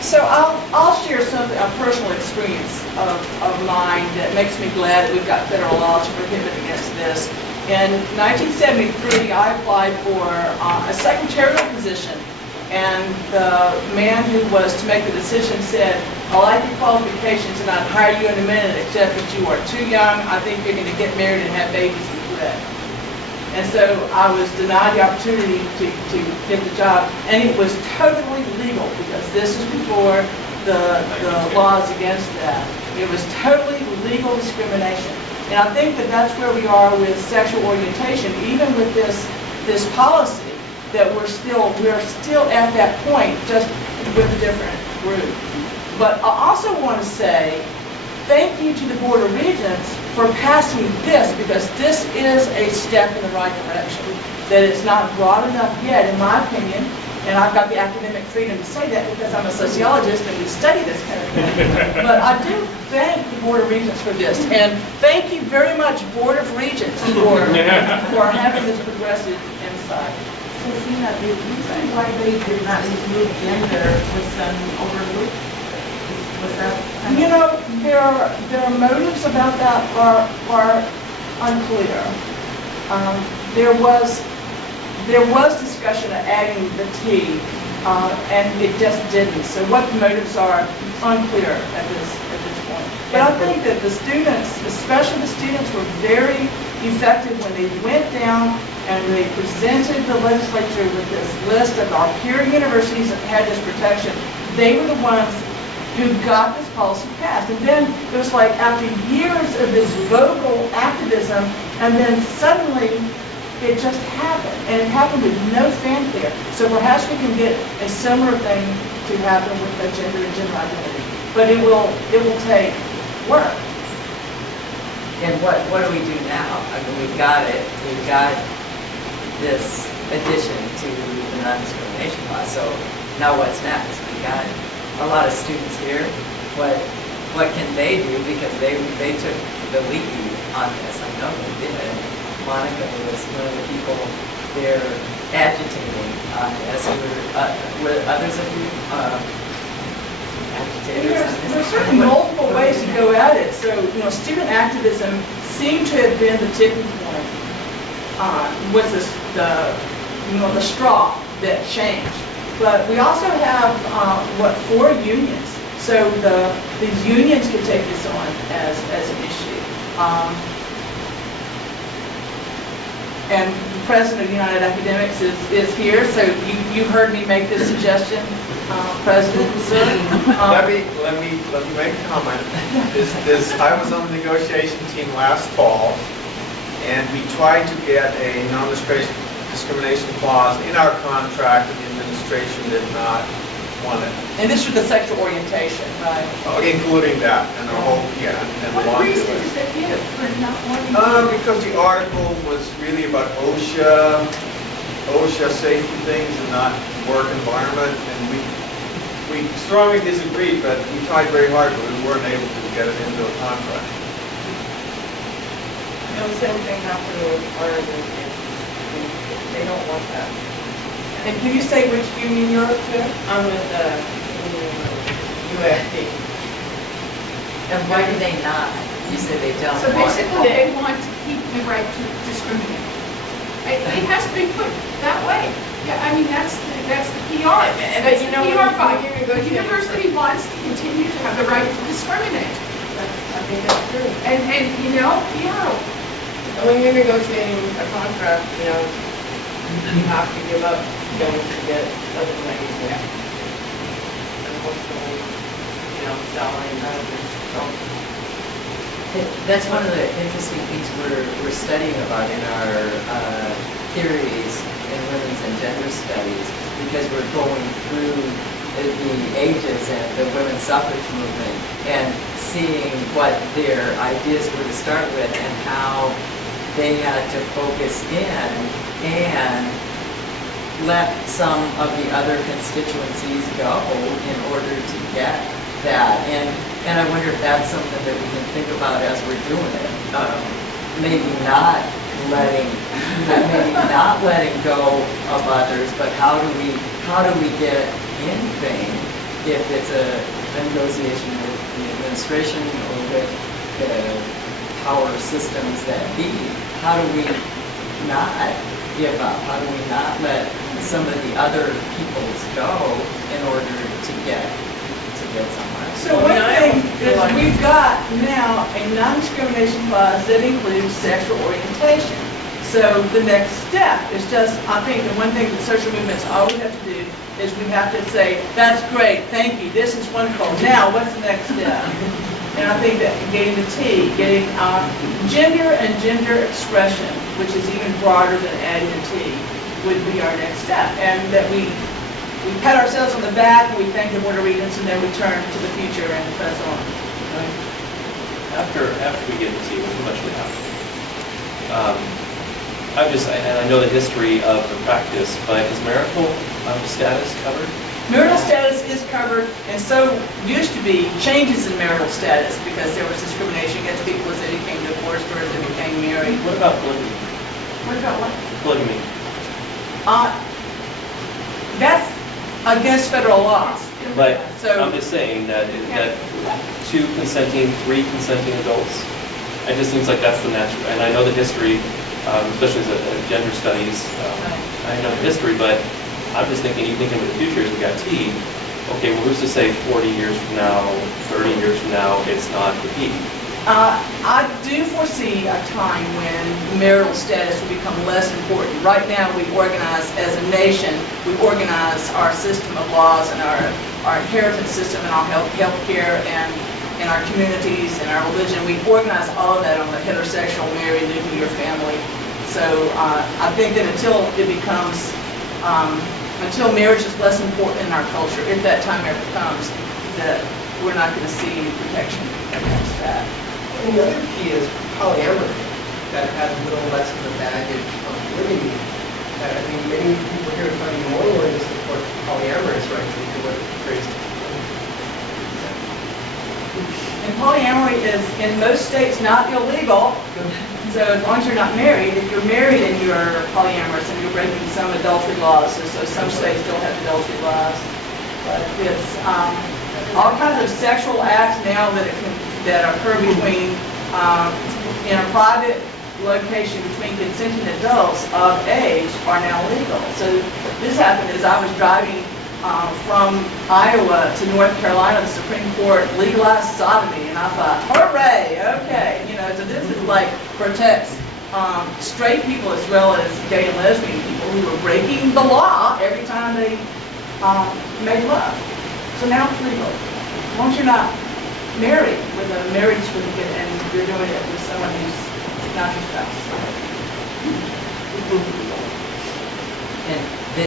So I'll share something, a personal experience of mine that makes me glad that we've got federal laws to prohibit against this. In 1973, I applied for a secretarial position, and the man who was to make the decision said, I like your qualifications and I'd hire you in a minute, except that you are too young. I think you're going to get married and have babies and quit. And so I was denied the opportunity to get the job, and it was totally legal because this is before the laws against that. It was totally legal discrimination. And I think that that's where we are with sexual orientation, even with this policy, that we're still at that point, just with a different group. But I also want to say thank you to the Board of Regents for passing this, because this is a step in the right direction. That it's not broad enough yet, in my opinion, and I've got the academic freedom to say that because I'm a sociologist and we study this kind of thing. But I do thank the Board of Regents for this, and thank you very much, Board of Regents, for having this progressive insight. So, Sina, the reason why they did not include gender was overlooked? Was that kind of... You know, their motives about that are unclear. There was discussion of adding the T, and it just didn't. So what the motives are, unclear at this point. But I think that the students, especially the students, were very effective when they went down and they presented the legislature with this list of our peer universities that had this protection. They were the ones who got this policy passed. And then it was like after years of this vocal activism, and then suddenly it just happened. And it happened with no fanfare. So perhaps we can get a similar thing to happen with the gender and gender identity. But it will take work. And what do we do now? I mean, we've got it. We've got this addition to the non-discrimination law. So now what's next? We got a lot of students here. What can they do? Because they took the lead on this. I know they did. Monica was one of the people there agitating on this. Were others of you agitators on this? There's certainly multiple ways to go at it. So, student activism seemed to have been the tipping point. Was the straw that changed. But we also have 4 unions. So these unions could take this on as an issue. And the president of United Academics is here, so you heard me make this suggestion, President, sir. Let me make a comment. I was on the negotiation team last fall, and we tried to get a non-discrimination clause in our contract, and the administration did not want it. And this was the sexual orientation, right? Including that, and the whole, and the What laundry reason list. did they give for not wanting to? Because the article was really about OSHA safety things and not work environment, and we strongly disagreed, but we tried very hard, but we weren't able to get it into a contract. No, same thing happened with Oregon. They don't want that. And can you say which union you're with? I'm with UA. And why do they not? You say they don't So want basically, they want to keep the right to discriminate. It has to be put that way. Yeah, I mean, that's the PR. That's the PR part. The university wants to continue to have the right to discriminate. I think that's true. And PR. And when you're negotiating a contract, you have to give up things to get other things. Yeah. Unfortunately, salary and benefits don't. That's one of the interesting things we're studying about in our theories in women's and gender studies, because we're going through the ages and the women's suffrage movement and seeing what their ideas were to start with and how they had to focus in and let some of the other constituencies go in order to get that. And I wonder if that's something that we can think about as we're doing it. Maybe not letting go of others, but how do we get anything if it's a negotiation with the administration or with the power systems that be, how do we not give up? How do we not let some of the other peoples go in order to get somewhere? So one thing is we've got now a non-discrimination clause that includes sexual orientation. So the next step is just, I think, the one thing that social movements always have to do is we have to say, that's great, thank you, this is wonderful. Now, what's the next step? And I think that getting the T, getting gender and gender expression, which is even broader than adding a T, would be our next step. And that we pat ourselves on the back, and we thank the Board of Regents, and then we turn to the future and press on. After we get to T, which eventually happens. And I know the history of the practice, but is marital status covered? Marital status is covered, and so used to be changes in marital status because there was discrimination against people as they became divorced or as they became married. What about polygamy? What about what? Polygamy. That's against federal law. But So- I'm just saying that two consenting, three consenting adults, it just seems like that's the natural, and I know the history, especially as a gender studies, I know the history, but I'm just thinking, you think into the future as we got T, okay, well, who's to say 40 years from now, 30 years from now, it's not the P? I do foresee a time when marital status will become less important. Right now, we organize as a nation, we organize our system of laws and our inheritance system and our healthcare and our communities and our religion. We organize all of that on the heterosexual, married, nuclear family. So I think that until it becomes, until marriage is less important in our culture, if that time ever comes, that we're not going to see any protection against that. And the other key is polyamory, that has a little less of a baggage of polygamy. I mean, many people here are probably more willing to support polyamorous rights than they would raised. And polyamory is, in most states, not illegal. So as long as you're not married, if you're married and you're polyamorous and you're breaking some adultery laws, so some states still have adultery laws. But it's all kinds of sexual acts now that occur between, in a private location between consenting adults of age are now legal. So this happened as I was driving from Iowa to North Carolina. The Supreme Court legalized sodomy, and I thought, hooray, okay. So this is like protects straight people as well as gay and lesbian people who were breaking the law every time they made love. So now it's legal. As long as you're not married with a marriage certificate and you're doing it with someone who's not your spouse.